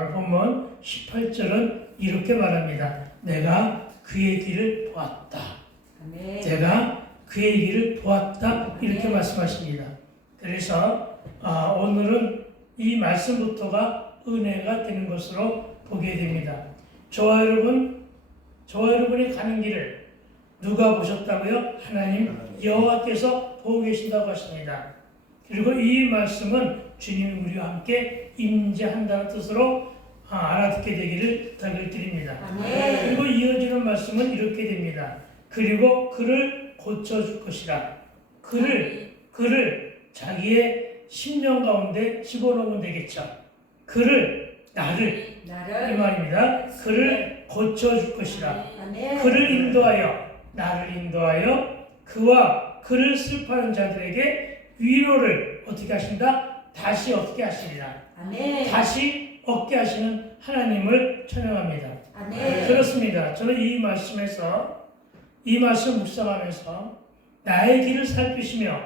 오늘 본문 18절은 이렇게 말합니다. 내가 그의 길을 보았다. 아멘. 내가 그의 길을 보았다. 이렇게 말씀하십니다. 그래서 오늘은 이 말씀부터가 은혜가 되는 것으로 보게 됩니다. 저와 여러분이 가는 길을 누가 보셨다고요? 하나님 여호와께서 보고 계신다고 하십니다. 그리고 이 말씀은 주님이 우리와 함께 임재한다는 뜻으로 알아듣게 되기를 부탁을 드립니다. 아멘. 그리고 이어지는 말씀은 이렇게 됩니다. 그리고 그를 고쳐줄 것이라. 그를 자기의 심령 가운데 집어넣으면 되겠죠. 나를 이 말입니다. 그를 고쳐줄 것이라. 아멘. 그를 인도하여 나를 인도하여 그와 그를 슬퍼하는 자들에게 위로를 어떻게 하신다? 다시 얻게 하시리라. 아멘. 다시 얻게 하시는 하나님을 찬양합니다. 아멘. 그렇습니다. 저는 이 말씀 묵상하면서 나의 길을 살피시며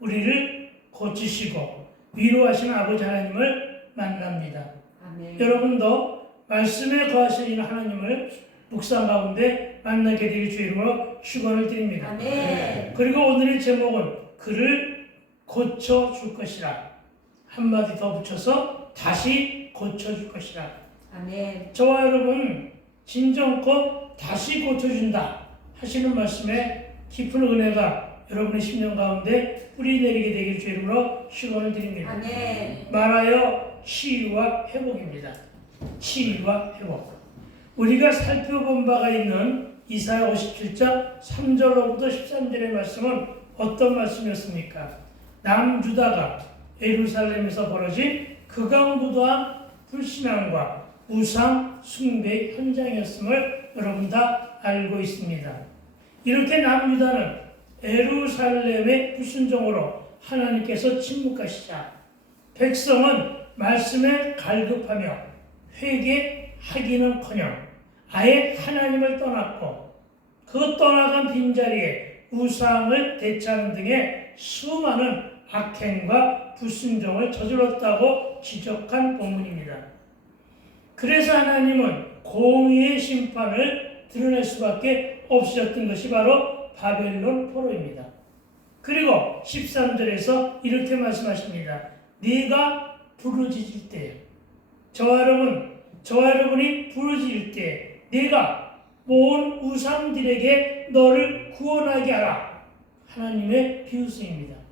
우리를 고치시고 위로하시는 아버지 하나님을 만납니다. 아멘. 여러분도 말씀에 거하시는 하나님을 묵상 가운데 만나게 되길 주 이름으로 축원을 드립니다. 아멘. 그리고 오늘의 제목은 그를 고쳐줄 것이라. 한마디 더 붙여서 다시 고쳐줄 것이라. 아멘. 저와 여러분 진정껏 다시 고쳐준다 하시는 말씀에 깊은 은혜가 여러분의 심령 가운데 뿌리 내리게 되길 주 이름으로 축원을 드립니다. 아멘. 말하여 치유와 회복입니다. 치유와 회복. 우리가 살펴본 바가 있는 이사야 57장 3절로부터 13절의 말씀은 어떤 말씀이었습니까? 남유다가 예루살렘에서 벌어진 극악무도한 불신앙과 우상 숭배 현장이었음을 여러분 다 알고 있습니다. 이렇게 남유다는 예루살렘의 불순종으로 하나님께서 침묵하시자 백성은 말씀에 갈급하며 회개하기는커녕 아예 하나님을 떠났고 그 떠나간 빈자리에 우상을 대체하는 등의 수많은 악행과 불순종을 저질렀다고 지적한 본문입니다. 그래서 하나님은 공의의 심판을 드러낼 수밖에 없으셨던 것이 바로 바벨론 포로입니다. 그리고 13절에서 이렇게 말씀하십니다. 네가 부르짖을 때, 저와 여러분이 부르짖을 때 네가 모은 우상들에게 너를 구원하게 하라. 하나님의 비웃음입니다.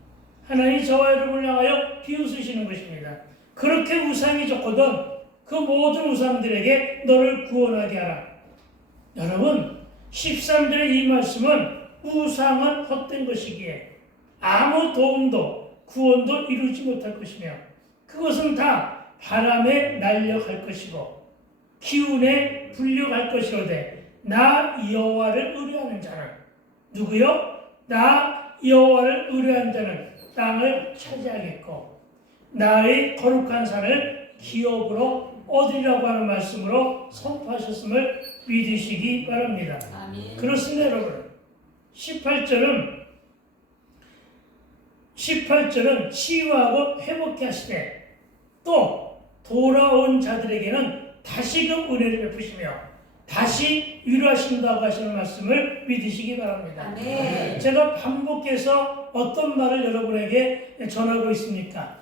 하나님이 저와 여러분을 향하여 비웃으시는 것입니다. 그렇게 우상이 좋거든 그 모든 우상들에게 너를 구원하게 하라. 여러분 13절의 이 말씀은 우상은 헛된 것이기에 아무 도움도 구원도 이루지 못할 것이며 그것은 다 바람에 날려갈 것이고 기운에 불려갈 것이로되 나 여호와를 의뢰하는 자는 누구요? 나 여호와를 의뢰하는 자는 땅을 차지하겠고 나의 거룩한 산을 기업으로 얻으리라고 하는 말씀으로 선포하셨음을 믿으시기 바랍니다. 아멘. 그렇습니다 여러분. 18절은 치유하고 회복케 하시되 또 돌아온 자들에게는 다시금 은혜를 베푸시며 다시 위로하신다고 하시는 말씀을 믿으시기 바랍니다. 아멘. 제가 반복해서 어떤 말을 여러분에게 전하고 있습니까?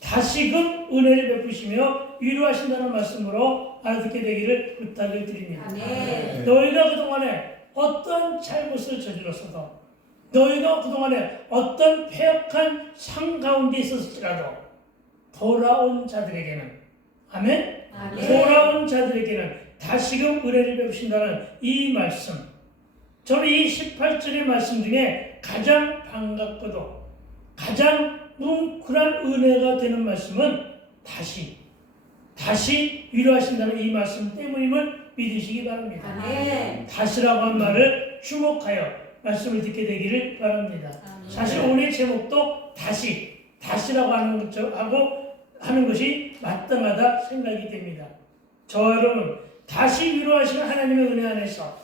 다시금 은혜를 베푸시며 위로하신다는 말씀으로 알아듣게 되기를 부탁을 드립니다. 아멘. 너희가 그동안에 어떤 잘못을 저질렀어도 너희가 그동안에 어떤 패역한 상 가운데 있었을지라도 돌아온 자들에게는 아멘? 아멘. 돌아온 자들에게는 다시금 은혜를 베푸신다는 이 말씀, 저는 이 18절의 말씀 중에 가장 반갑고도 가장 뭉클한 은혜가 되는 말씀은 다시 위로하신다는 이 말씀 때문임을 믿으시기 바랍니다. 아멘. 다시라고 한 말을 주목하여 말씀을 듣게 되기를 바랍니다. 아멘. 사실 오늘 제목도 다시라고 하는 것이 마땅하다 생각이 됩니다. 저와 여러분 다시 위로하시는 하나님의 은혜 안에서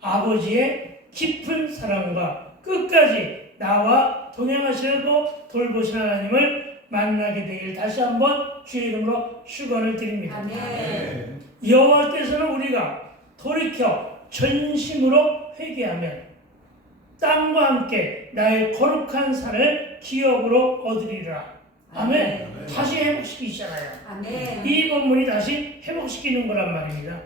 아버지의 깊은 사랑과 끝까지 나와 동행하시고 돌보시는 하나님을 만나게 되길 다시 한번 주의 이름으로 축원을 드립니다. 아멘. 여호와께서는 우리가 돌이켜 전심으로 회개하면 땅과 함께 나의 거룩한 산을 기업으로 얻으리라. 아멘. 아멘. 다시 회복시키시잖아요. 아멘. 이 본문이 다시 회복시키는 거란 말입니다.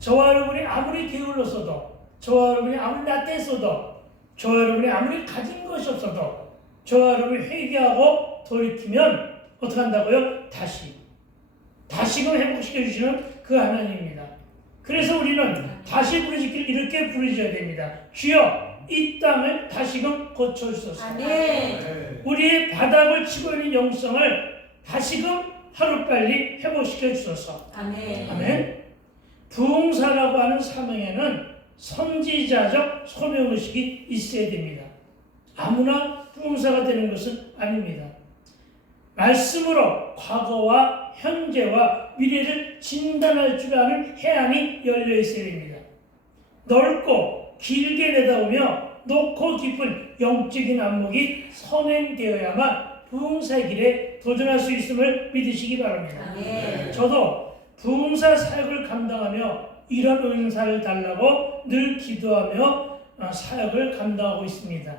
저와 여러분이 아무리 게을렀어도, 저와 여러분이 아무리 나태했어도, 저와 여러분이 아무리 가진 것이 없어도, 저와 여러분이 회개하고 돌이키면 어떻게 한다고요? 다시금 회복시켜 주시는 그 하나님입니다. 그래서 우리는 다시 부르짖기를 이렇게 부르셔야 됩니다. 주여, 이 땅을 다시금 고쳐주소서. 아멘. 우리의 바닥을 치고 있는 영성을 다시금 하루빨리 회복시켜 주소서. 아멘. 아멘. 부흥사라고 하는 사명에는 선지자적 소명의식이 있어야 됩니다. 아무나 부흥사가 되는 것은 아닙니다. 말씀으로 과거와 현재와 미래를 진단할 줄 아는 해안이 열려 있어야 됩니다. 넓고 길게 내다보며 높고 깊은 영적인 안목이 선행되어야만 부흥사의 길에 도전할 수 있음을 믿으시기 바랍니다. 아멘. 저도 부흥사 사역을 감당하며 이런 은사를 달라고 늘 기도하며 사역을 감당하고 있습니다.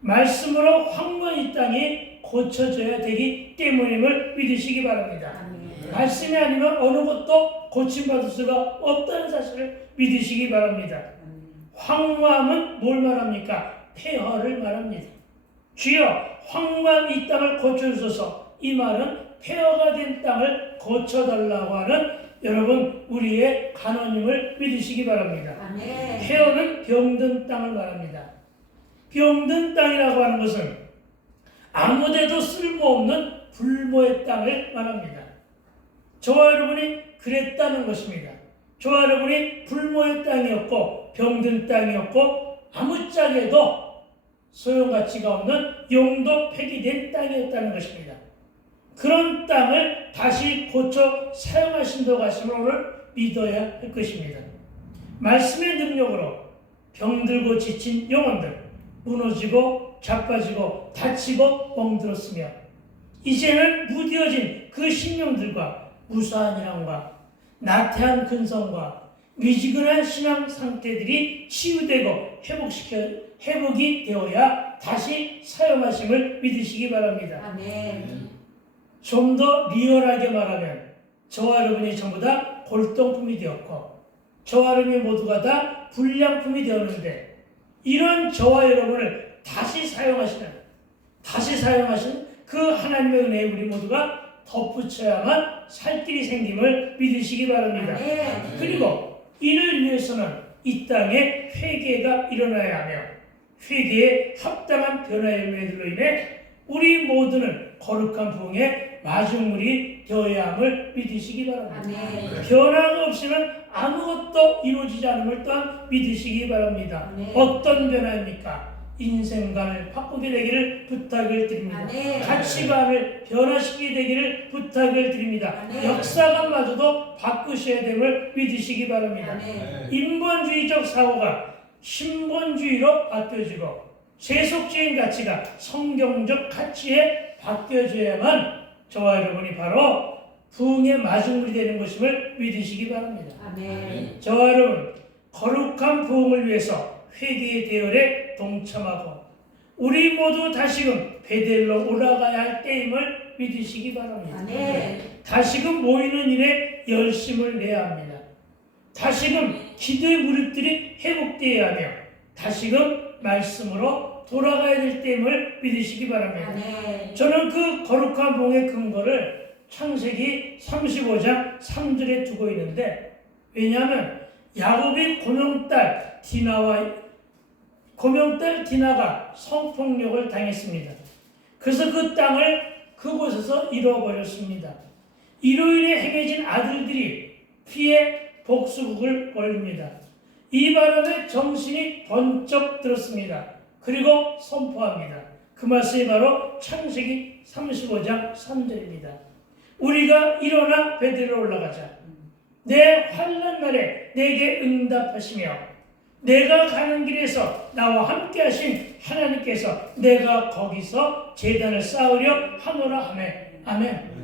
말씀으로 황무한 이 땅이 고쳐져야 되기 때문임을 믿으시기 바랍니다. 아멘. 말씀이 아니면 어느 것도 고침받을 수가 없다는 사실을 믿으시기 바랍니다. 황무함은 뭘 말합니까? 폐허를 말합니다. 주여, 황무한 이 땅을 고쳐주소서. 이 말은 폐허가 된 땅을 고쳐달라고 하는 여러분 우리의 간언임을 믿으시기 바랍니다. 아멘. 폐허는 병든 땅을 말합니다. 병든 땅이라고 하는 것은 아무데도 쓸모없는 불모의 땅을 말합니다. 저와 여러분이 그랬다는 것입니다. 저와 여러분이 불모의 땅이었고 병든 땅이었고 아무짝에도 소용가치가 없는 용도 폐기된 땅이었다는 것입니다. 그런 땅을 다시 고쳐 사용하신다고 하시면 오늘 믿어야 할 것입니다. 말씀의 능력으로 병들고 지친 영혼들, 무너지고 자빠지고 다치고 멍들었으며 이제는 무뎌진 그 심령들과 무수한 이랑과 나태한 근성과 미지근한 신앙 상태들이 치유되고 회복이 되어야 다시 사용하심을 믿으시기 바랍니다. 아멘. 좀 더 리얼하게 말하면 저와 여러분이 전부 다 골동품이 되었고 저와 여러분이 모두가 다 불량품이 되었는데 이런 저와 여러분을 다시 사용하시는 그 하나님의 은혜에 우리 모두가 덧붙여야만 살 길이 생김을 믿으시기 바랍니다. 아멘. 그리고 이를 위해서는 이 땅에 회개가 일어나야 하며 회개에 합당한 변화의 열매들로 인해 우리 모두는 거룩한 부흥의 마중물이 되어야 함을 믿으시기 바랍니다. 아멘. 변화가 없이는 아무것도 이루어지지 않음을 또한 믿으시기 바랍니다. 아멘. 어떤 변화입니까? 인생관을 바꾸게 되기를 부탁을 드립니다. 아멘. 가치관을 변화시키게 되기를 부탁을 드립니다. 아멘. 역사관마저도 바꾸셔야 됨을 믿으시기 바랍니다. 아멘. 인본주의적 사고가 신본주의로 바뀌어지고 세속적인 가치가 성경적 가치에 바뀌어져야만 저와 여러분이 바로 부흥의 마중물이 되는 것임을 믿으시기 바랍니다. 아멘. 저와 여러분 거룩한 부흥을 위해서 회개의 대열에 동참하고 우리 모두 다시금 베델로 올라가야 할 때임을 믿으시기 바랍니다. 아멘. 다시금 모이는 일에 열심을 내야 합니다. 다시금 기도의 무릎들이 회복되어야 하며 다시금 말씀으로 돌아가야 될 때임을 믿으시기 바랍니다. 아멘. 저는 그 거룩한 부흥의 근거를 창세기 35장 3절에 두고 있는데 왜냐하면 야곱이 고명딸 디나가 성폭력을 당했습니다. 그래서 그 땅을 그곳에서 잃어버렸습니다. 이로 인해 행해진 아들들이 피해 복수국을 벌립니다. 이 바람에 정신이 번쩍 들었습니다. 그리고 선포합니다. 그 말씀이 바로 창세기 35장 3절입니다. 우리가 일어나 베델로 올라가자. 내 환난 날에 내게 응답하시며 내가 가는 길에서 나와 함께 하신 하나님께서 내가 거기서 제단을 쌓으려 하노라 하네. 아멘. 아멘.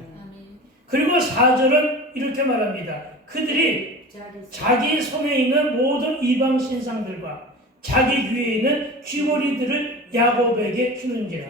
그리고 4절은 이렇게 말합니다. 그들이 자기 손에 있는 모든 이방 신상들과 자기 귀에 있는 귀머리들을 야곱에게 주는지라.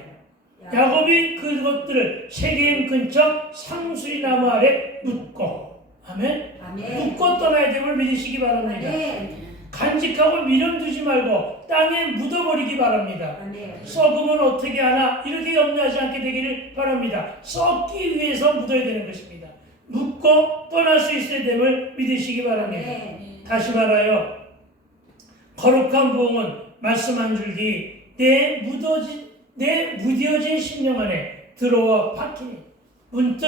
야곱이 그것들을 세겜 근처 상수리 나무 아래 묻고, 아멘. 아멘. 묻고 떠나야 됨을 믿으시기 바랍니다. 아멘. 간직하고 미련두지 말고 땅에 묻어버리기 바랍니다. 아멘. 썩으면 어떻게 하나 이렇게 염려하지 않게 되기를 바랍니다. 썩기 위해서 묻어야 되는 것입니다. 묻고 떠날 수 있어야 됨을 믿으시기 바랍니다. 아멘. 다시 말하여 거룩한 부흥은 말씀 한 줄기 내 무뎌진 심령 안에 들어와 박히니 문득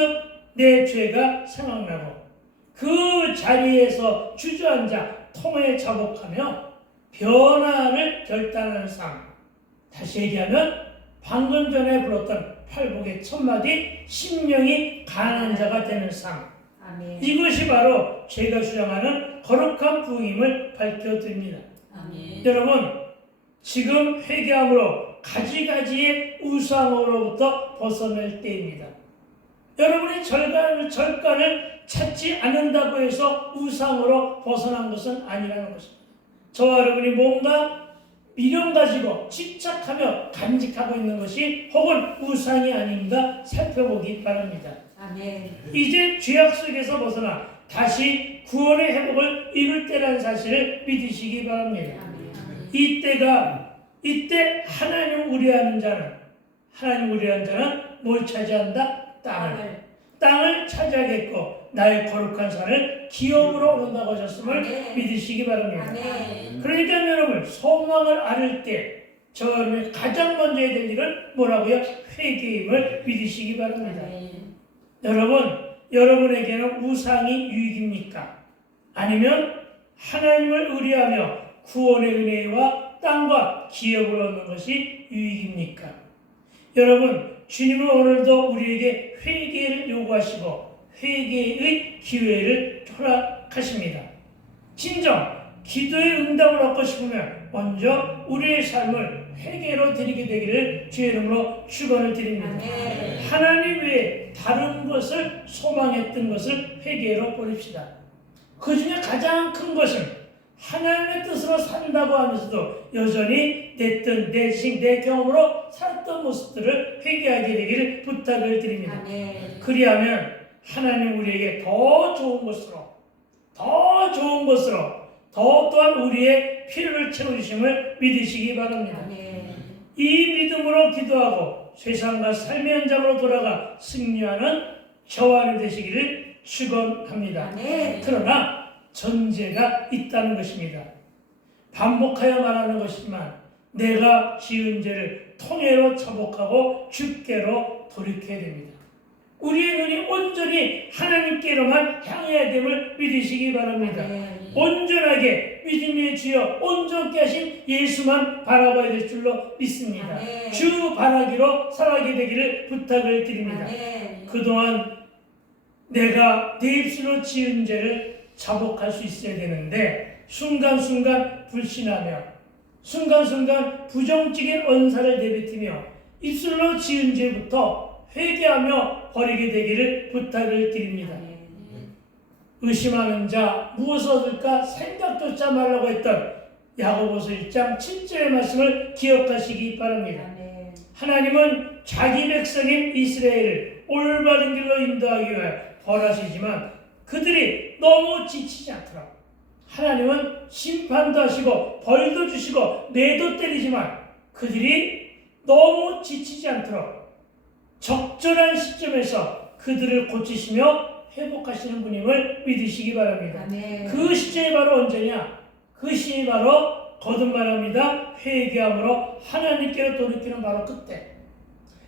내 죄가 생각나고 그 자리에서 주저앉아 통에 자복하며 변화를 결단하는 삶. 다시 얘기하면 방금 전에 불렀던 팔복의 첫마디 심령이 가난한 자가 되는 삶. 아멘. 이것이 바로 제가 주장하는 거룩한 부흥임을 밝혀드립니다. 아멘. 여러분, 지금 회개함으로 가지가지의 우상으로부터 벗어날 때입니다. 여러분이 절간을 찾지 않는다고 해서 우상으로 벗어난 것은 아니라는 것입니다. 저와 여러분이 뭔가 미련 가지고 집착하며 간직하고 있는 것이 혹은 우상이 아닌가 살펴보기 바랍니다. 아멘. 이제 죄악 속에서 벗어나 다시 구원의 회복을 이룰 때라는 사실을 믿으시기 바랍니다. 이때 하나님 우려하는 자는 뭘 차지한다? 땅을 차지하겠고 나의 거룩한 산을 기업으로 얻는다고 하셨음을 아멘. 믿으시기 바랍니다. 아멘. 그러니까 여러분 소망을 앓을 때 여러분이 가장 먼저 해야 될 일은 뭐라고요? 회개임을 믿으시기 바랍니다. 아멘. 여러분에게는 우상이 유익입니까? 아니면 하나님을 의뢰하며 구원의 은혜와 땅과 기업을 얻는 것이 유익입니까? 여러분, 주님은 오늘도 우리에게 회개를 요구하시고 회개의 기회를 허락하십니다. 진정 기도의 응답을 얻고 싶으면 먼저 우리의 삶을 회개로 드리게 되기를 주의 이름으로 축원을 드립니다. 아멘. 하나님 외에 다른 것을 소망했던 것을 회개로 버립시다. 그 중에 가장 큰 것은 하나님의 뜻으로 산다고 하면서도 여전히 내 뜻, 내 식, 내 경험으로 살았던 모습들을 회개하게 되기를 부탁을 드립니다. 아멘. 그리하면 하나님 우리에게 더 좋은 것으로 더 또한 우리의 필요를 채워주심을 믿으시기 바랍니다. 아멘. 이 믿음으로 기도하고 세상과 삶의 현장으로 돌아가 승리하는 저와 여러분 되시기를 축원합니다. 아멘. 그러나 전제가 있다는 것입니다. 반복하여 말하는 것이지만 내가 지은 죄를 통해로 자복하고 주께로 돌이켜야 됩니다. 우리의 눈이 온전히 하나님께로만 향해야 됨을 믿으시기 바랍니다. 아멘. 온전하게 믿음의 주여 온전케 하신 예수만 바라봐야 될 줄로 믿습니다. 아멘. 주 바라기로 살아가게 되기를 부탁을 드립니다. 아멘. 그동안 내가 내 입술로 지은 죄를 자복할 수 있어야 되는데 순간순간 불신하며 순간순간 부정적인 언사를 내뱉으며 입술로 지은 죄부터 회개하며 버리게 되기를 부탁을 드립니다. 아멘. 의심하는 자 무엇을 얻을까 생각조차 말라고 했던 야고보서 1장 7절의 말씀을 기억하시기 바랍니다. 아멘. 하나님은 자기 백성인 이스라엘을 올바른 길로 인도하기 위하여 벌하시지만 그들이 너무 지치지 않더라. 하나님은 심판도 하시고 벌도 주시고 매도 때리지만 그들이 너무 지치지 않도록 적절한 시점에서 그들을 고치시며 회복하시는 분임을 믿으시기 바랍니다. 아멘. 그 시점이 바로 언제냐? 그 시점이 바로 거듭 말합니다. 회개함으로 하나님께로 돌이키는 바로 그때.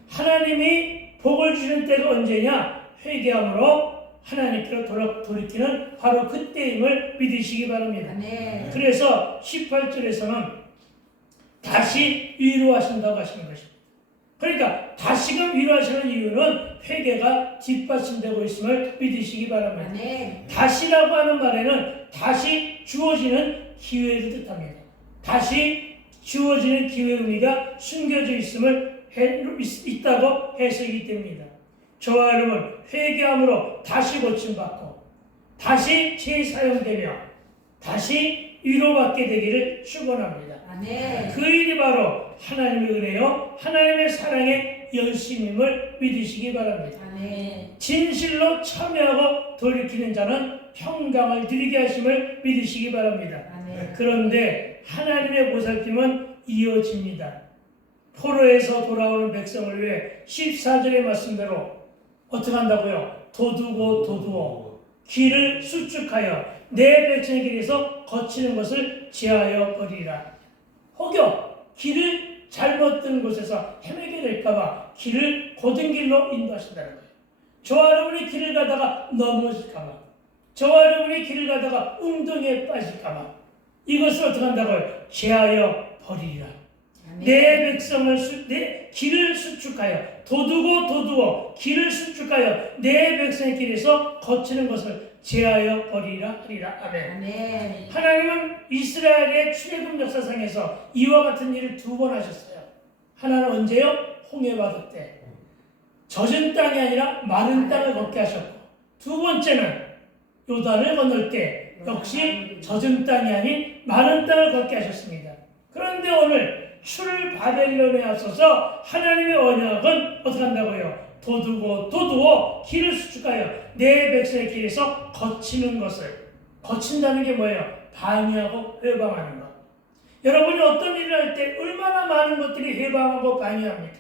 하나님이 복을 주시는 때가 언제냐? 회개함으로 하나님께로 돌이키는 바로 그때임을 믿으시기 바랍니다. 아멘. 그래서 18절에서는 다시 위로하신다고 하시는 것입니다. 그러니까 다시금 위로하시는 이유는 회개가 뒷받침되고 있음을 믿으시기 바랍니다. 아멘. 다시라고 하는 말에는 다시 주어지는 기회를 뜻합니다. 다시 주어지는 기회 의미가 숨겨져 있다고 해석이 됩니다. 저와 여러분, 회개함으로 다시 고침받고 다시 재사용되며 다시 위로받게 되기를 축원합니다. 아멘. 그 일이 바로 하나님의 은혜요 하나님의 사랑의 열심임을 믿으시기 바랍니다. 아멘. 진실로 참여하고 돌이키는 자는 평강을 누리게 하심을 믿으시기 바랍니다. 아멘. 그런데 하나님의 보살핌은 이어집니다. 포로에서 돌아오는 백성을 위해 14절의 말씀대로 어떻게 한다고요? 도두고 길을 수축하여 내 백성의 길에서 거치는 것을 제하여 버리라. 혹여 길을 잘못 든 곳에서 헤매게 될까봐 길을 고든 길로 인도하신다는 거예요. 저와 여러분이 길을 가다가 넘어질까봐, 저와 여러분이 길을 가다가 웅덩이에 빠질까봐 이것을 어떻게 한다고요? 제하여 버리라. 내 백성을 내 길을 수축하여 도두고 길을 수축하여 내 백성의 길에서 거치는 것을 제하여 버리라 하리라. 아멘. 아멘. 하나님은 이스라엘의 출애굽 역사상에서 이와 같은 일을 2번 하셨어요. 하나는 언제요? 홍해바다 때 젖은 땅이 아니라 마른 땅을 걷게 하셨고, 2번째는 요단을 건널 때 역시 젖은 땅이 아닌 마른 땅을 걷게 하셨습니다. 그런데 오늘 출 바벨론에 앞서서 하나님의 언약은 어떻게 한다고요? 도두고 길을 수축하여 내 백성의 길에서 거치는 것을, 거친다는 게 뭐예요? 방해하고 회방하는 것. 여러분이 어떤 일을 할 때 얼마나 많은 것들이 회방하고 방해합니까?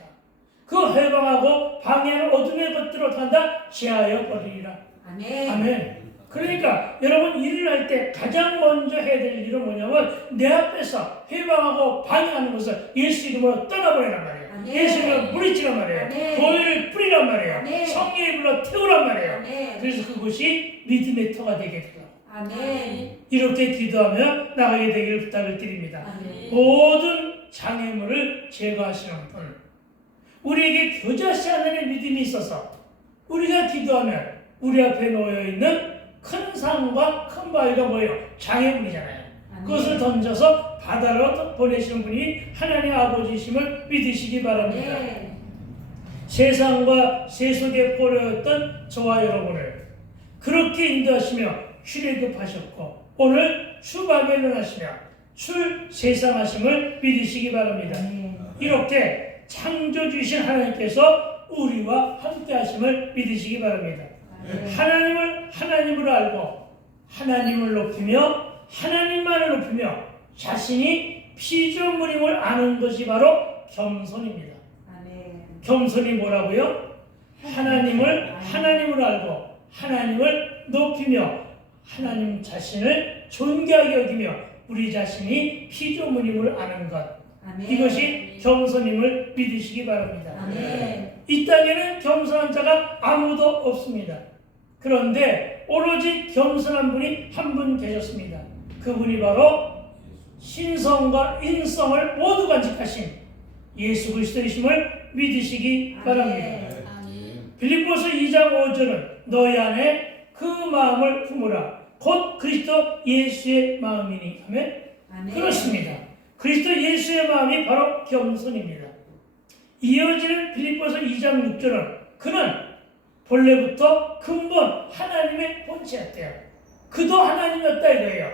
그 회방하고 방해하는 어둠의 것들을 어떻게 한다? 제하여 버리리라. 아멘. 아멘. 그러니까 여러분 일을 할 때 가장 먼저 해야 될 일은 뭐냐면 내 앞에서 회방하고 방해하는 것을 예수 이름으로 떠나버리란 말이에요. 아멘. 예수 이름으로 물리치란 말이에요. 아멘. 보혈을 뿌리란 말이에요. 아멘. 성령의 불로 태우란 말이에요. 아멘. 그래서 그것이 믿음의 터가 되게 돼요. 아멘. 이렇게 기도하며 나가게 되기를 부탁을 드립니다. 아멘. 모든 장애물을 제거하시는 분, 우리에게 교자시 하나님의 믿음이 있어서 우리가 기도하면 우리 앞에 놓여있는 큰 산과 큰 바위가 뭐예요? 장애물이잖아요. 아멘. 그것을 던져서 바다로 보내시는 분이 하나님 아버지심을 믿으시기 바랍니다. 아멘. 세상과 세속에 포로였던 저와 여러분을 그렇게 인도하시며 출애굽하셨고 오늘 출바벨론 하시며 출세상하심을 믿으시기 바랍니다. 아멘. 이렇게 창조주신 하나님께서 우리와 함께 하심을 믿으시기 바랍니다. 아멘. 하나님을 하나님으로 알고 하나님을 높이며 하나님만을 높이며 자신이 피조물임을 아는 것이 바로 겸손입니다. 아멘. 겸손이 뭐라고요? 하나님을 하나님으로 알고 하나님을 높이며 하나님 자신을 존귀하게 여기며 우리 자신이 피조물임을 아는 것, 아멘. 이것이 겸손임을 믿으시기 바랍니다. 아멘. 이 땅에는 겸손한 자가 아무도 없습니다. 그런데 오로지 겸손한 분이 한 분 계셨습니다. 그분이 바로 신성과 인성을 모두 간직하신 예수 그리스도이심을 믿으시기 바랍니다. 빌립보서 2장 5절은 너희 안에 그 마음을 품으라. 곧 그리스도 예수의 마음이니. 아멘. 아멘. 그렇습니다. 그리스도 예수의 마음이 바로 겸손입니다. 이어지는 빌립보서 2장 6절은 그는 본래부터 근본 하나님의 본체였대요. 그도 하나님이었다 이거예요.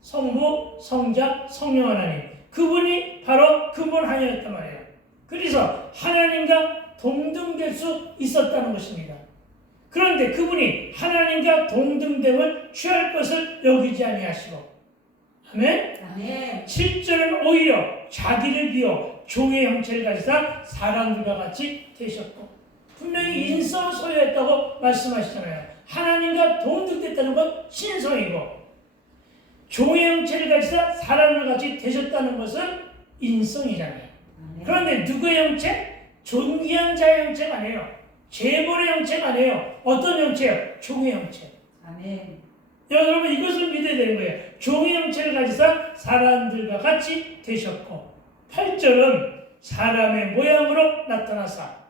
성부, 성자, 성령 하나님. 그분이 바로 근본 하나님이었단 말이에요. 그래서 하나님과 동등될 수 있었다는 것입니다. 그런데 그분이 하나님과 동등됨을 취할 것을 여기지 아니하시고, 아멘? 아멘. 7절은 오히려 자기를 비워 종의 형체를 가지사 사람들과 같이 되셨고, 분명히 인성을 소유했다고 말씀하시잖아요. 하나님과 동등됐다는 건 신성이고, 종의 형체를 가지사 사람들과 같이 되셨다는 것은 인성이잖아요. 아멘. 그런데 누구의 형체? 존귀한 자의 형체가 아니에요. 재벌의 형체가 아니에요. 어떤 형체예요? 종의 형체. 아멘. 여러분 이것을 믿어야 되는 거예요. 종의 형체를 가지사 사람들과 같이 되셨고, 8절은 사람의 모양으로 나타나사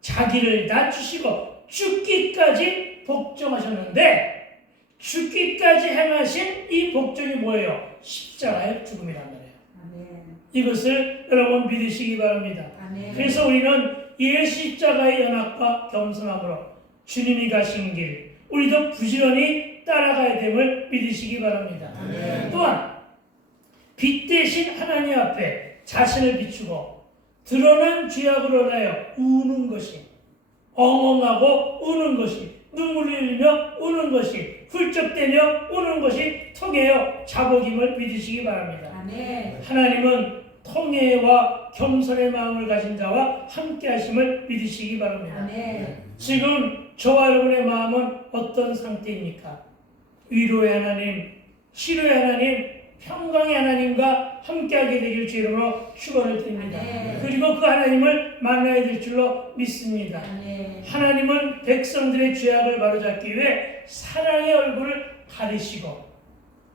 자기를 낮추시고 죽기까지 복종하셨는데, 죽기까지 행하신 이 복종이 뭐예요? 십자가의 죽음이란 말이에요. 아멘. 이것을 여러분 믿으시기 바랍니다. 아멘. 그래서 우리는 예수십자가의 연합과 겸손함으로 주님이 가신 길 우리도 부지런히 따라가야 됨을 믿으시기 바랍니다. 아멘. 또한 빛 대신 하나님 앞에 자신을 비추고 드러난 죄악으로 인하여 우는 것이 엉엉하고 우는 것이 눈물을 흘리며 우는 것이 훌쩍대며 우는 것이 통해여 자복임을 믿으시기 바랍니다. 아멘. 하나님은 통회와 겸손의 마음을 가진 자와 함께 하심을 믿으시기 바랍니다. 아멘. 지금 저와 여러분의 마음은 어떤 상태입니까? 위로의 하나님, 치료의 하나님, 평강의 하나님과 함께하게 되길 주 이름으로 축원을 드립니다. 아멘. 그리고 그 하나님을 만나야 될 줄로 믿습니다. 아멘. 하나님은 백성들의 죄악을 바로잡기 위해 사랑의 얼굴을 가리시고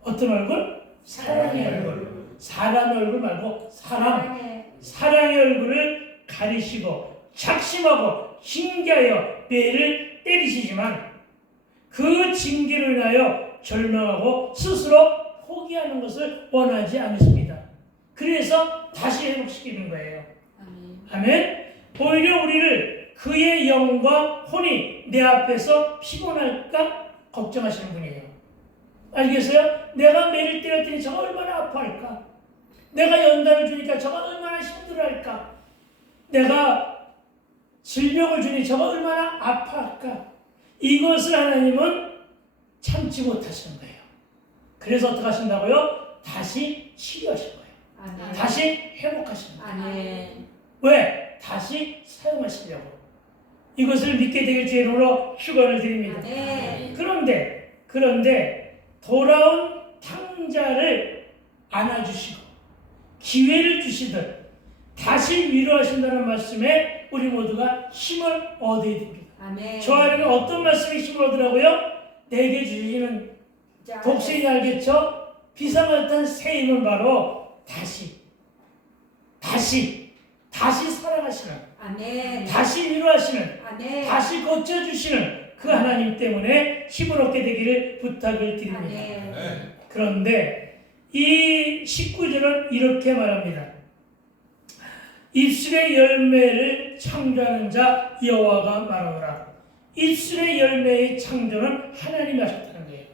어떤 얼굴? 사랑의 얼굴. 사람의 얼굴 말고 사랑의 얼굴을 가리시고 작심하고 징계하여 매를 때리시지만 그 징계로 인하여 절망하고 스스로 포기하는 것을 원하지 않으십니다. 그래서 다시 회복시키는 거예요. 아멘. 오히려 우리를 그의 영과 혼이 내 앞에서 피곤할까 걱정하시는 분이에요. 알겠어요? 내가 매를 때렸더니 저가 얼마나 아파할까? 내가 연단을 주니까 저가 얼마나 힘들어할까? 내가 질병을 주니 저가 얼마나 아파할까? 이것을 하나님은 참지 못하시는 거예요. 그래서 어떻게 하신다고요? 다시 치료하신 거예요. 아멘. 다시 회복하시는 거예요. 아멘. 왜? 다시 사용하시려고. 이것을 믿게 되길 주 이름으로 축원을 드립니다. 아멘. 그런데 돌아온 탕자를 안아주시고 기회를 주시듯 다시 위로하신다는 말씀에 우리 모두가 힘을 얻어야 됩니다. 아멘. 저 안에는 어떤 말씀이 힘을 얻으라고요? 내게 주시는 독생이 알겠죠? 비상같은 새 힘은 바로 다시 사랑하시는, 아멘. 다시 위로하시는, 아멘. 다시 고쳐주시는 그 하나님 때문에 힘을 얻게 되기를 부탁을 드립니다. 아멘. 그런데 이 19절은 이렇게 말합니다. 입술의 열매를 창조하는 자 여호와가 말하노라. 입술의 열매의 창조는 하나님이 하셨다는 거예요.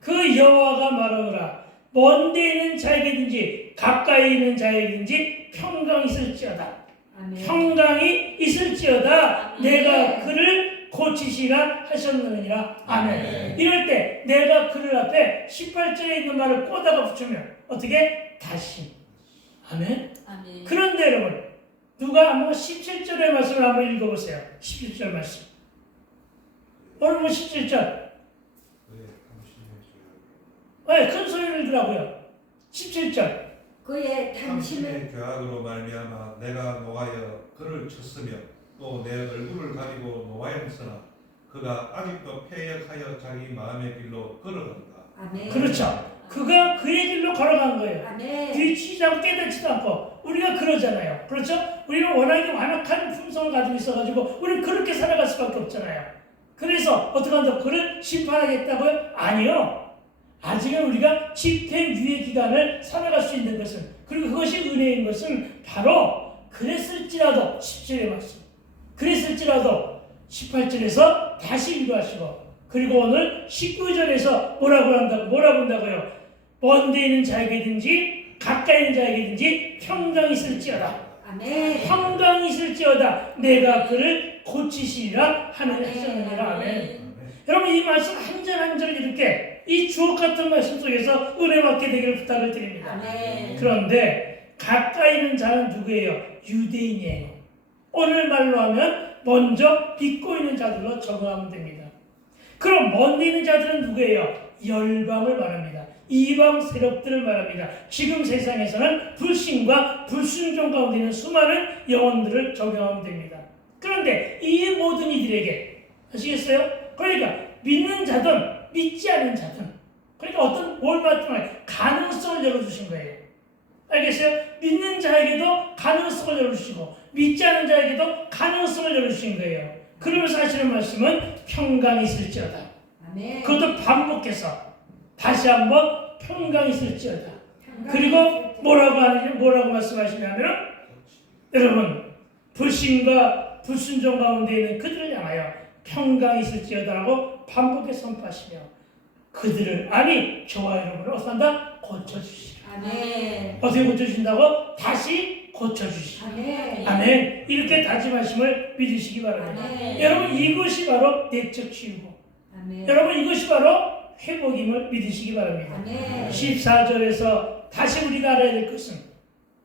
그 여호와가 말하노라. 먼 데 있는 자에게든지 가까이 있는 자에게든지 평강이 있을지어다. 아멘. 평강이 있을지어다. 아멘. 내가 그를 고치시라 하셨느니라. 아멘. 이럴 때 내가 그를 앞에 18절에 있는 말을 꼬다가 붙이면 어떻게? 다시. 아멘. 아멘. 그런데 여러분 누가 한번 17절의 말씀을 한번 읽어보세요. 17절 말씀. 오늘 뭐 17절. 네, 큰 소리를 들라고요. 17절. 그의 당신을 당신의 죄악으로 말미암아 내가 노하여 그를 쳤으며 또 내 얼굴을 가리고 노하였으나 그가 아직도 패역하여 자기 마음의 길로 걸어간다. 아멘. 그렇죠. 그가 그의 길로 걸어간 거예요. 아멘. 뒤치지 않고 깨닫지도 않고 우리가 그러잖아요. 그렇죠? 우리는 워낙에 완악한 품성을 가지고 있어가지고 우리는 그렇게 살아갈 수밖에 없잖아요. 그래서 어떻게 한다고? 그를 심판하겠다고요? 아니요. 아직은 우리가 집행유예 기간을 살아갈 수 있는 것은, 그리고 그것이 은혜인 것은 바로 그랬을지라도 17절의 말씀, 그랬을지라도 18절에서 다시 위로하시고, 그리고 오늘 19절에서 뭐라고 한다고요? 먼 데 있는 자에게든지 가까이 있는 자에게든지 평강이 있을지어다. 아멘. 평강이 있을지어다. 내가 그를 고치시리라 하느니라. 아멘. 여러분 이 말씀 한 절 한 절을 이렇게 이 주옥 같은 말씀 속에서 은혜 받게 되기를 부탁을 드립니다. 아멘. 그런데 가까이 있는 자는 누구예요? 유대인이에요. 오늘 말로 하면 먼저 믿고 있는 자들로 적응하면 됩니다. 그럼 먼데 있는 자들은 누구예요? 열방을 말합니다. 이방 세력들을 말합니다. 지금 세상에서는 불신과 불순종 가운데 있는 수많은 영혼들을 적용하면 됩니다. 그런데 이 모든 이들에게 아시겠어요? 그러니까 믿는 자든 믿지 않는 자든, 그러니까 어떤 월마트만 가능성을 열어주신 거예요. 알겠어요? 믿는 자에게도 가능성을 열어주시고 믿지 않는 자에게도 가능성을 열어주신 거예요. 그러면서 하시는 말씀은 평강이 있을지어다. 아멘. 그것도 반복해서 다시 한번 평강이 있을지어다. 그리고 뭐라고 말씀하시냐면 여러분 불신과 불순종 가운데 있는 그들을 향하여 평강이 있을지어다라고 반복해 선포하시며 그들을 아니 저와 여러분을 어떻게 한다? 고쳐주시라. 아멘. 어떻게 고쳐주신다고? 다시 고쳐주시라. 아멘. 아멘. 이렇게 다짐하심을 믿으시기 바랍니다. 아멘. 여러분 이것이 바로 내적 치유고 아멘. 여러분 이것이 바로 회복임을 믿으시기 바랍니다. 아멘. 14절에서 다시 우리가 알아야 될 것은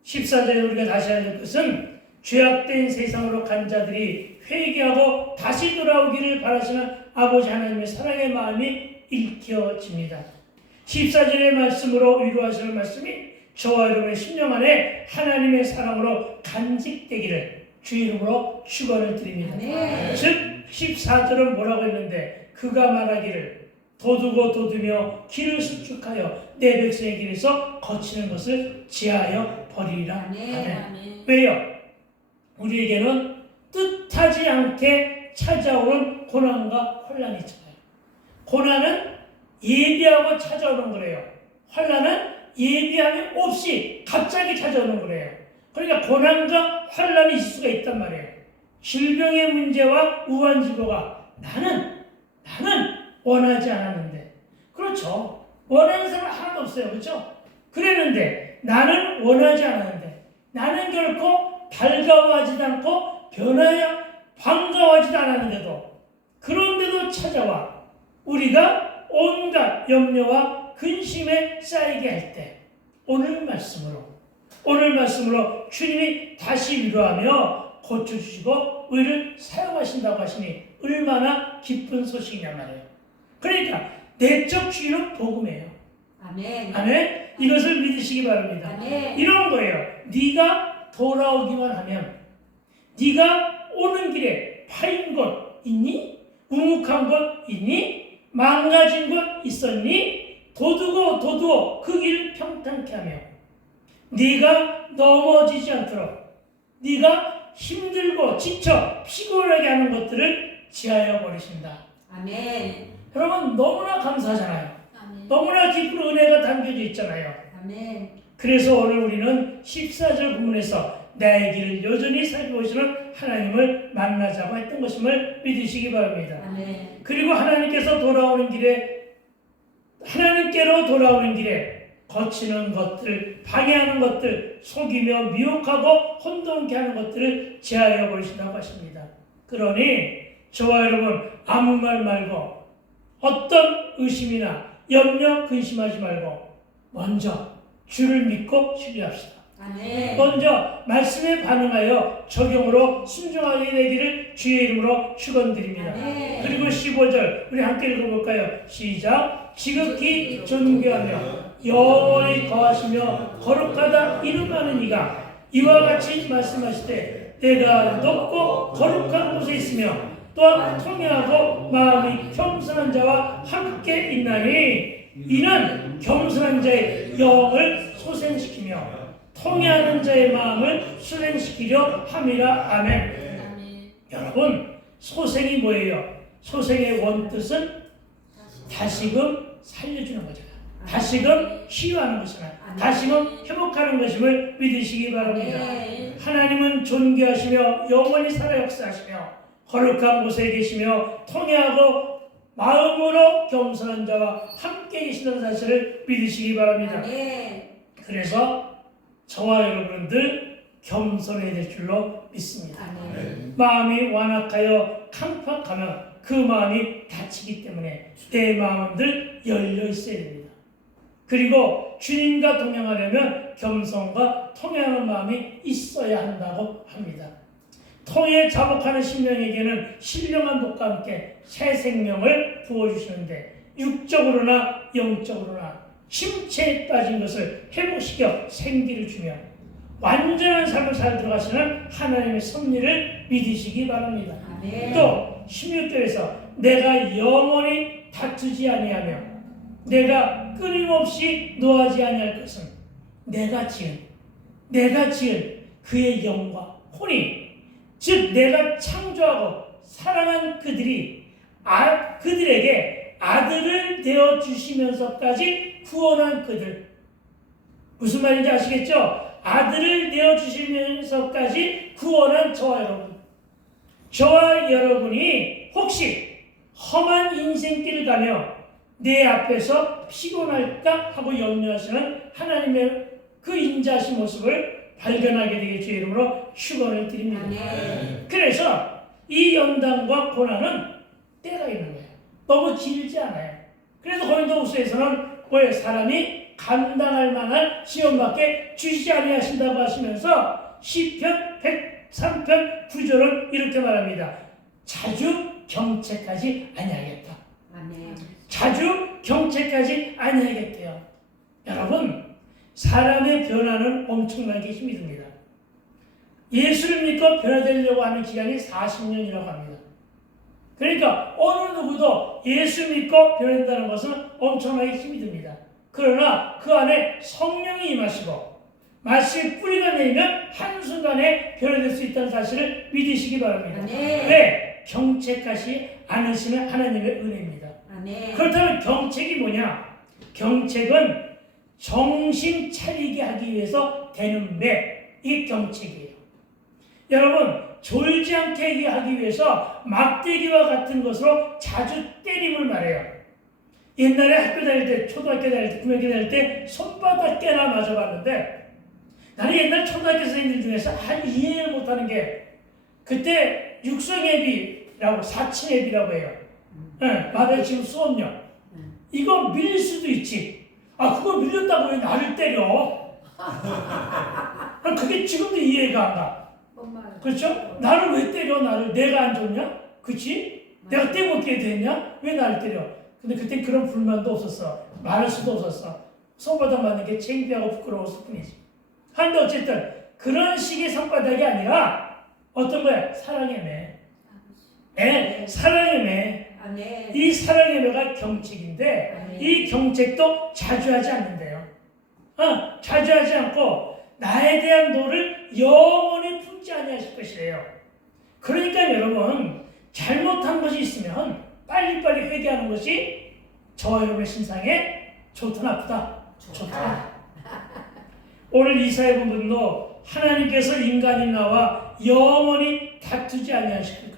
14절에 우리가 다시 알아야 될 것은 죄악된 세상으로 간 자들이 회개하고 다시 돌아오기를 바라시는 아버지 하나님의 사랑의 마음이 읽혀집니다. 14절의 말씀으로 위로하시는 말씀이 저와 여러분의 심령 안에 하나님의 사랑으로 간직되기를 주의 이름으로 축원을 드립니다. 아멘. 즉 14절은 뭐라고 했는데 그가 말하기를 도두고 도두며 길을 수축하여 내 백성의 길에서 거치는 것을 지하여 버리리라. 아멘. 아멘. 왜요? 우리에게는 뜻하지 않게 찾아오는 고난과 혼란이 있잖아요. 고난은 예비하고 찾아오는 거래요. 혼란은 예비함이 없이 갑자기 찾아오는 거래요. 그러니까 고난과 혼란이 있을 수가 있단 말이에요. 질병의 문제와 우환지보가 나는 원하지 않았는데 그렇죠. 원하는 사람 하나도 없어요. 그렇죠? 그랬는데 나는 원하지 않았는데 나는 결코 달가워하지도 않고 반가워하지도 않았는데도 그런데도 찾아와 우리가 온갖 염려와 근심에 쌓이게 할 때 오늘 말씀으로 주님이 다시 위로하며 고쳐주시고 우리를 사용하신다고 하시니 얼마나 기쁜 소식이냐 말이에요. 그러니까 내적 치유는 복음이에요. 아멘. 아멘. 이것을 믿으시기 바랍니다. 아멘. 이런 거예요. 네가 돌아오기만 하면 네가 오는 길에 파인 곳 있니? 우묵한 곳 있니? 망가진 곳 있었니? 도두고 그 길을 평탄케 하며 네가 넘어지지 않도록 네가 힘들고 지쳐 피곤하게 하는 것들을 지하여 버리신다. 아멘. 여러분 너무나 감사하잖아요. 아멘. 너무나 깊은 은혜가 담겨져 있잖아요. 아멘. 그래서 오늘 우리는 14절 본문에서 나의 길을 여전히 살펴보시는 하나님을 만나자고 했던 것임을 믿으시기 바랍니다. 아멘. 그리고 하나님께로 돌아오는 길에 거치는 것들, 방해하는 것들, 속이며 미혹하고 혼동케 하는 것들을 제하여 버리신다고 하십니다. 그러니 저와 여러분 아무 말 말고 어떤 의심이나 염려 근심하지 말고 먼저 주를 믿고 신뢰합시다. 아멘. 먼저 말씀에 반응하여 적용으로 순종하게 되기를 주의 이름으로 축원드립니다. 아멘. 그리고 15절 우리 함께 읽어볼까요? 시작. 지극히 존귀하며 영원히 거하시며 거룩하다 이름하는 이가 이와 같이 말씀하시되 내가 높고 거룩한 곳에 있으며 또한 통회하고 마음이 겸손한 자와 함께 있나니 이는 겸손한 자의 영을 소생시키며 통회하는 자의 마음을 수행시키려 함이라. 아멘. 여러분 소생이 뭐예요? 소생의 원뜻은 다시금 살려주는 거잖아요. 다시금 치유하는 것이잖아요. 다시금 회복하는 것임을 믿으시기 바랍니다. 하나님은 존귀하시며 영원히 살아 역사하시며 거룩한 곳에 계시며 통회하고 마음으로 겸손한 자와 함께 계시는 사실을 믿으시기 바랍니다. 그래서 저와 여러분들 겸손해야 될 줄로 믿습니다. 마음이 완악하여 강팍하면 그 마음이 다치기 때문에 내 마음들 열려 있어야 됩니다. 그리고 주님과 동행하려면 겸손과 통행하는 마음이 있어야 한다고 합니다. 통에 자복하는 심령에게는 신령한 복과 함께 새 생명을 부어주시는데 육적으로나 영적으로나 침체에 빠진 것을 회복시켜 생기를 주며 완전한 삶을 살도록 하시는 하나님의 섭리를 믿으시기 바랍니다. 또 16절에서 내가 영원히 다투지 아니하며 내가 끊임없이 노하지 아니할 것은 내가 지은 그의 영과 혼이 즉 내가 창조하고 사랑한 그들에게 아들을 되어 주시면서까지 구원한 그들 무슨 말인지 아시겠죠? 아들을 내어주시면서까지 구원한 저와 여러분. 저와 여러분이 혹시 험한 인생길을 가며 내 앞에서 피곤할까 하고 염려하시는 하나님의 그 인자하신 모습을 발견하게 되길 주의 이름으로 축원을 드립니다. 아멘. 그래서 이 연단과 고난은 때가 있는 거예요. 너무 길지 않아요. 그래서 고린도후서에서는 왜 사람이 감당할 만한 시험밖에 주시지 아니하신다고 하시면서 시편 103편 9절은 이렇게 말합니다. 자주 경책하지 아니하겠다. 아멘. 자주 경책하지 아니하겠대요. 여러분, 사람의 변화는 엄청나게 힘이 듭니다. 예수를 믿고 변화되려고 하는 기간이 40년이라고 합니다. 그러니까 어느 누구도 예수 믿고 변화된다는 것은 엄청나게 힘이 듭니다. 그러나 그 안에 성령이 임하시고 말씀의 뿌리가 내리면 한순간에 변화될 수 있다는 사실을 믿으시기 바랍니다. 아멘. 왜? 경책하시 않으시면 하나님의 은혜입니다. 아멘. 그렇다면 경책이 뭐냐? 경책은 정신 차리게 하기 위해서 되는 매, 이게 경책이에요. 여러분, 졸지 않게 하기 위해서 막대기와 같은 것으로 자주 때림을 말해요. 옛날에 학교 다닐 때, 초등학교 다닐 때, 중학교 다닐 때 손바닥 깨나 맞아봤는데 나는 옛날 초등학교 선생님들 중에서 이해를 못하는 게 그때 육성애비라고 사친애비라고 해요. 말해 지금 수업료. 이거 밀릴 수도 있지. 그거 밀렸다고 왜 나를 때려? 그게 지금도 이해가 안 가. 그렇죠? 나를 왜 때려? 나를 내가 안 좋냐? 그치? 내가 떼먹게 됐냐? 왜 나를 때려? 근데 그때 그런 불만도 없었어. 말할 수도 없었어. 손바닥 맞는 게 창피하고 부끄러웠을 뿐이지. 한데 어쨌든 그런 식의 손바닥이 아니라 어떤 거야? 사랑의 매. 사랑의 매. 아멘. 이 사랑의 매가 경책인데 아멘. 이 경책도 자주 하지 않는데요. 자주 하지 않고 나에 대한 노를 영원히 품지 아니하실 것이래요. 그러니까 여러분, 잘못한 것이 있으면 빨리빨리 회개하는 것이 저와 여러분의 신상에 좋다 나쁘다? 좋다. 오늘 이사야 본문도 하나님께서 인간인 나와 영원히 다투지 아니하실 거예요.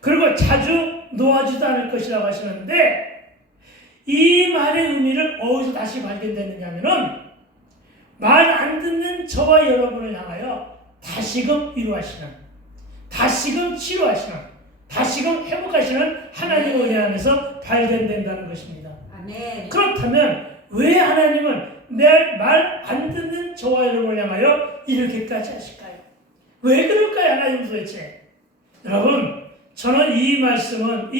그리고 자주 놓아지도 않을 것이라고 하시는데 이 말의 의미를 어디서 다시 발견되느냐 하면은 말 안 듣는 저와 여러분을 향하여 다시금 위로하시는, 다시금 치료하시는, 다시금 회복하시는 하나님의 은혜 안에서 발견된다는 것입니다. 아멘. 그렇다면 왜 하나님은 내 말 안 듣는 저와 여러분을 향하여 이렇게까지 하실까요? 왜 그럴까요, 하나님 도대체? 여러분, 저는 이 말씀은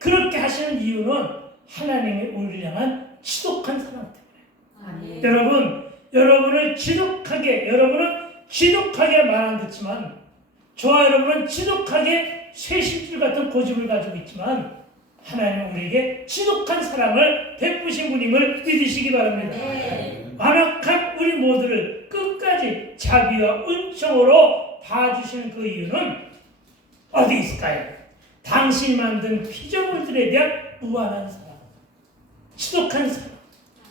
그렇게 하시는 이유는 하나님의 우리를 향한 지독한 사랑 때문에. 아멘. 여러분은 지독하게 말 안 듣지만 저와 여러분은 지독하게 쇠심줄 같은 고집을 가지고 있지만 하나님은 우리에게 지독한 사랑을 베푸신 분임을 믿으시기 바랍니다. 완악한 우리 모두를 끝까지 자비와 은총으로 봐주시는 그 이유는 어디 있을까요? 당신이 만든 피조물들에 대한 무한한 사랑, 지독한 사랑,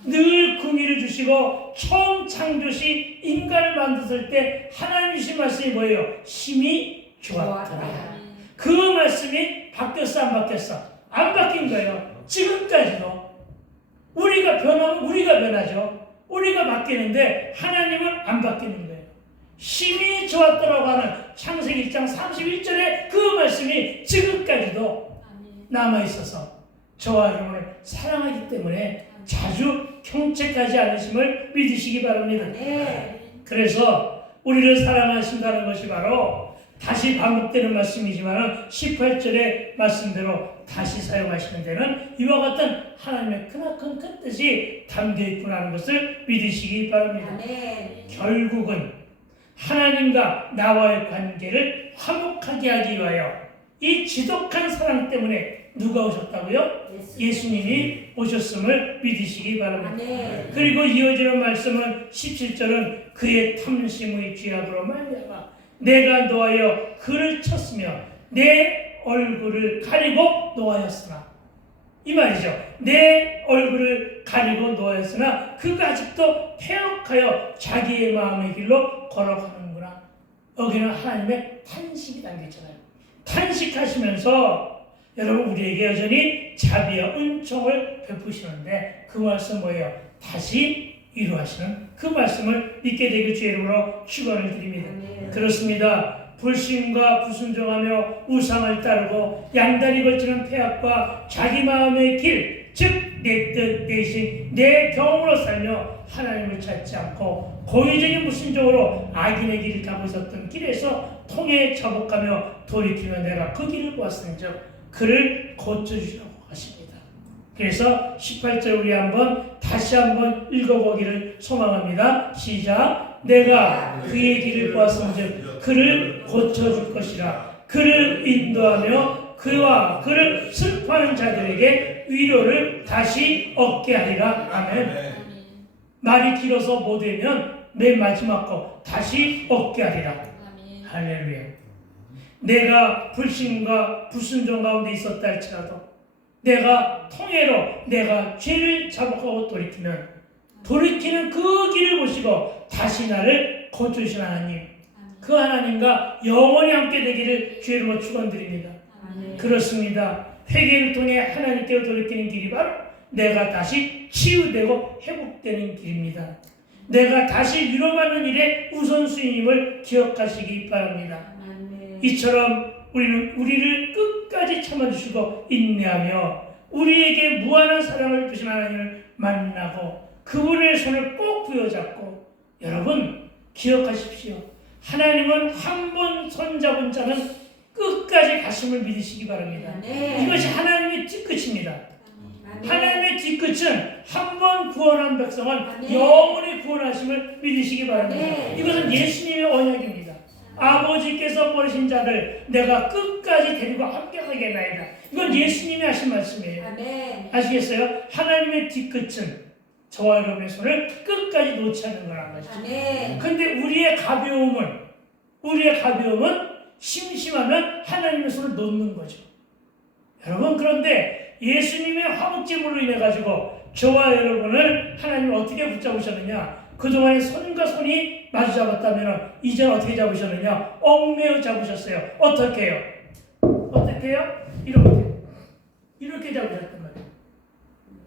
늘 긍휼을 주시고 처음 창조시 인간을 만드실 때 하나님 주신 말씀이 뭐예요? 심히 좋았더라. 그 말씀이 바뀌었어, 안 바뀌었어? 안 바뀐 거예요. 지금까지도. 우리가 변하면 우리가 변하죠. 우리가 바뀌는데 하나님은 안 바뀌는 거예요. 심히 좋았더라고 하는 창세기 1장 31절의 그 말씀이 지금까지도 남아있어서 저와 여러분을 사랑하기 때문에 자주 경책하지 않으심을 믿으시기 바랍니다. 그래서 우리를 사랑하신다는 것이 바로 다시 반복되는 말씀이지만 18절의 말씀대로 다시 사용하시는 데는 이와 같은 하나님의 크나큰 큰 뜻이 담겨있구나 하는 것을 믿으시기 바랍니다. 결국은 하나님과 나와의 관계를 화목하게 하기 위하여 이 지독한 사랑 때문에 누가 오셨다고요? 예수님이 오셨음을 믿으시기 바랍니다. 그리고 이어지는 말씀은 17절은 그의 탐심의 죄악으로 말미암아 내가 노하여 그를 쳤으며 내 얼굴을 가리고 노하였으나 이 말이죠. 내 얼굴을 가리고 놓았으나 그가 아직도 패역하여 자기의 마음의 길로 걸어가는구나. 여기는 하나님의 탄식이 담겨있잖아요. 탄식하시면서 여러분 우리에게 여전히 자비와 은총을 베푸시는데 그 말씀 뭐예요? 다시 위로하시는 그 말씀을 믿게 되길 주의 이름으로 축원을 드립니다. 그렇습니다. 불신과 불순종하며 우상을 따르고 양다리 걸치는 폐악과 자기 마음의 길, 즉 내 뜻 대신 내 경험으로 살며 하나님을 찾지 않고 고의적인 불순종으로 악인의 길을 가고 있었던 길에서 통해 자복하며 돌이키며 내가 그 길을 보았은즉 그를 고쳐주시라고 하십니다. 그래서 18절 우리 다시 한번 읽어보기를 소망합니다. 시작. 내가 그의 길을 보았은즉 그를 고쳐줄 것이라. 그를 인도하며 그와 그를 슬퍼하는 자들에게 위로를 다시 얻게 하리라. 아멘. 말이 길어서 못되면 맨 마지막 거 다시 얻게 하리라. 할렐루야. 내가 불신과 불순종 가운데 있었다 할지라도 내가 통해로 내가 죄를 자복하고 돌이키는 그 길을 보시고 다시 나를 고쳐주신 하나님, 그 하나님과 영원히 함께 되기를 주의 이름으로 축원드립니다. 그렇습니다. 회개를 통해 하나님께로 돌이키는 길이 바로 내가 다시 치유되고 회복되는 길입니다. 내가 다시 위로받는 일에 우선순위임을 기억하시기 바랍니다. 이처럼 우리는 우리를 끝까지 참아주시고 인내하며 우리에게 무한한 사랑을 주신 하나님을 만나고 그분의 손을 꼭 부여잡고 여러분 기억하십시오. 하나님은 한 번 손잡은 자는 끝까지 가심을 믿으시기 바랍니다. 이것이 하나님의 뒤끝입니다. 하나님의 뒤끝은 한 번 구원한 백성은 영원히 구원하심을 믿으시기 바랍니다. 이것은 예수님의 언약입니다. 아버지께서 버리신 자를 내가 끝까지 데리고 함께하게 나이다. 이건 예수님이 하신 말씀이에요. 아시겠어요? 하나님의 뒤끝은 저와 여러분의 손을 끝까지 놓지 않는 거란 말이죠. 그런데 우리의 가벼움은 심심하면 하나님의 손을 놓는 거죠. 여러분 그런데 예수님의 화목제물로 인해 가지고 저와 여러분을 하나님은 어떻게 붙잡으셨느냐? 그동안에 손과 손이 마주 잡았다면 이제는 어떻게 잡으셨느냐? 얽매여 잡으셨어요. 어떻게 해요? 이렇게 잡으셨단 말이에요.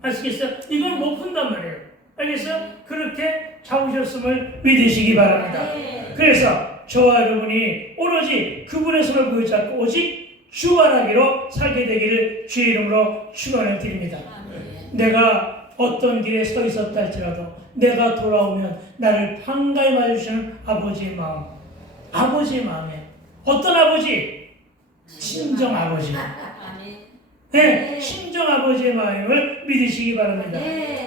아시겠어요? 이걸 못 푼단 말이에요. 알겠어요? 그렇게 잡으셨음을 믿으시기 바랍니다. 그래서 저와 여러분이 오로지 그분의 손을 부여잡고 오직 주안하기로 살게 되기를 주의 이름으로 축원을 드립니다. 내가 어떤 길에 서 있었다 할지라도 내가 돌아오면 나를 반가이 맞으시는 아버지의 마음에 어떤 아버지? 친정 아버지. 네, 친정 아버지의 마음을 믿으시기 바랍니다.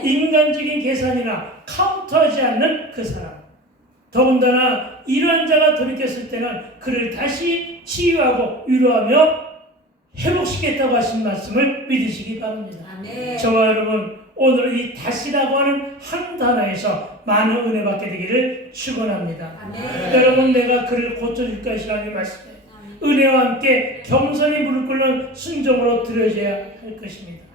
인간적인 계산이나 카운터하지 않는 그 사람. 더군다나 이러한 자가 돌이켰을 때는 그를 다시 치유하고 위로하며 회복시켰다고 하신 말씀을 믿으시기 바랍니다. 저와 여러분 오늘 이 다시라고 하는 한 단어에서 많은 은혜 받게 되기를 축원합니다. 여러분 내가 그를 고쳐줄 것이라는 말씀에 은혜와 함께 겸손히 무릎 꿇는 순종으로 드려져야 할 것입니다.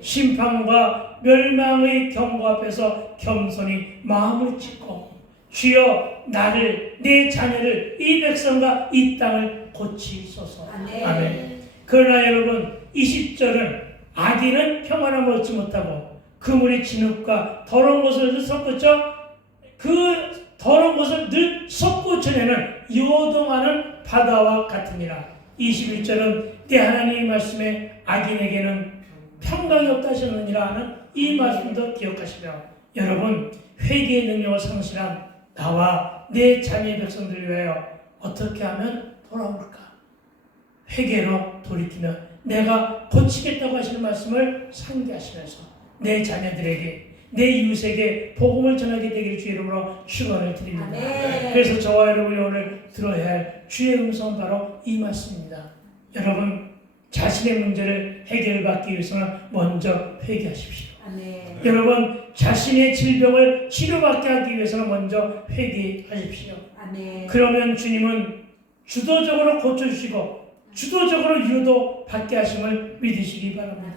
심판과 멸망의 경고 앞에서 겸손히 마음을 찢고 주여 나를 내 자녀를 이 백성과 이 땅을 고치소서. 아멘. 그러나 여러분 20절은 악인은 평안함을 얻지 못하고 그물의 진흙과 더러운 것을 늘 섞었죠. 그 더러운 것을 늘 섞고쳐내는 요동하는 바다와 같으니라. 21절은 내 하나님의 말씀에 악인에게는 평강이 없다 하셨느니라 하는 이 말씀도 기억하시며 여러분 회개의 능력을 상실한 나와 내 자녀의 백성들을 위하여 어떻게 하면 돌아올까? 회개로 돌이키며 내가 고치겠다고 하시는 말씀을 상기하시면서 내 자녀들에게 내 이웃에게 복음을 전하게 되길 주의 이름으로 축원을 드립니다. 그래서 저와 여러분이 오늘 들어야 할 주의 음성은 바로 이 말씀입니다. 여러분 자신의 문제를 해결받기 위해서는 먼저 회개하십시오. 여러분 자신의 질병을 치료받게 하기 위해서는 먼저 회개하십시오. 그러면 주님은 주도적으로 고쳐주시고 주도적으로 위로도 받게 하심을 믿으시기 바랍니다.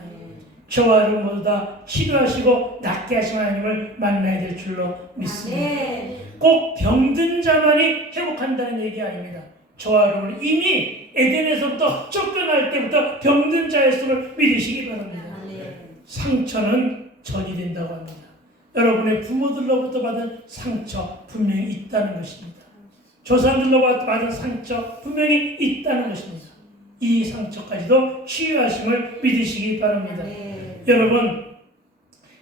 저와 여러분 모두 다 치료하시고 낫게 하신 하나님을 만나야 될 줄로 믿습니다. 아멘. 꼭 병든 자만이 회복한다는 얘기 아닙니다. 저와 여러분은 이미 에덴에서부터 쫓겨날 때부터 병든 자였음을 믿으시기 바랍니다. 아멘. 상처는 전이 된다고 합니다. 여러분의 부모들로부터 받은 상처 분명히 있다는 것입니다. 조상들로부터 받은 상처 분명히 있다는 것입니다. 이 상처까지도 치유하심을 믿으시기 바랍니다. 아멘. 여러분,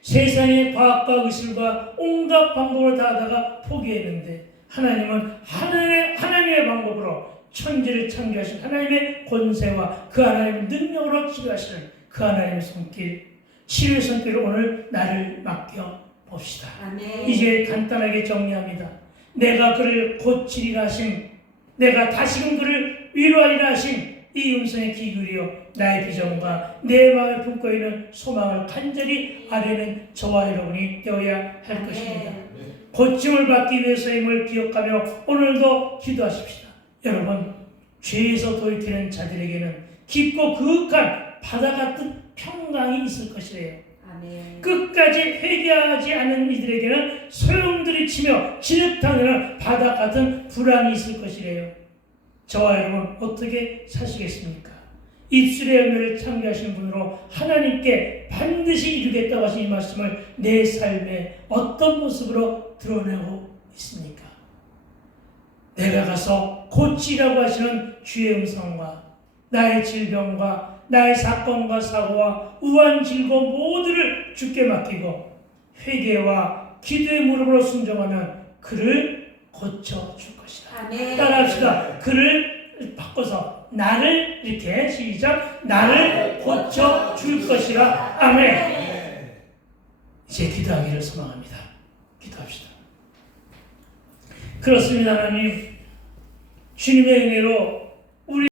세상의 과학과 의술과 온갖 방법으로 다 하다가 포기했는데 하나님은 하나님의 방법으로 천지를 창조하신 하나님의 권세와 그 하나님의 능력으로 치료하시는 그 하나님의 손길, 치유의 손길을 오늘 나를 맡겨 봅시다. 아멘. 이제 간단하게 정리합니다. 내가 그를 고치리라 하심, 내가 다시금 그를 위로하리라 하심, 이 음성에 귀 기울여 나의 비전과 내 마음에 품고 있는 소망을 간절히 아뢰는 저와 여러분이 되어야 할 것입니다. 고침을 받기 위해서임을 기억하며 오늘도 기도하십시다. 여러분, 죄에서 돌이키는 자들에게는 깊고 그윽한 바다 같은 평강이 있을 것이래요. 아멘. 끝까지 회개하지 않은 이들에게는 소용돌이치며 진흙탕에는 바다 같은 불안이 있을 것이래요. 저와 여러분 어떻게 사시겠습니까? 입술의 열매를 창조하신 분으로 하나님께 반드시 이루겠다고 하신 이 말씀을 내 삶에 어떤 모습으로 드러내고 있습니까? 내가 가서 고치라고 하시는 주의 음성과 나의 질병과 나의 사건과 사고와 우한 즐거움 모두를 주께 맡기고 회개와 기도의 무릎으로 순종하면 그를 고쳐줄 것이다. 아멘. 따라합시다. 그를 바꿔서 나를 이렇게 시작. 나를 고쳐줄 것이라. 아멘. 이제 기도하기를 소망합니다. 기도합시다. 그렇습니다. 하나님, 주님의 은혜로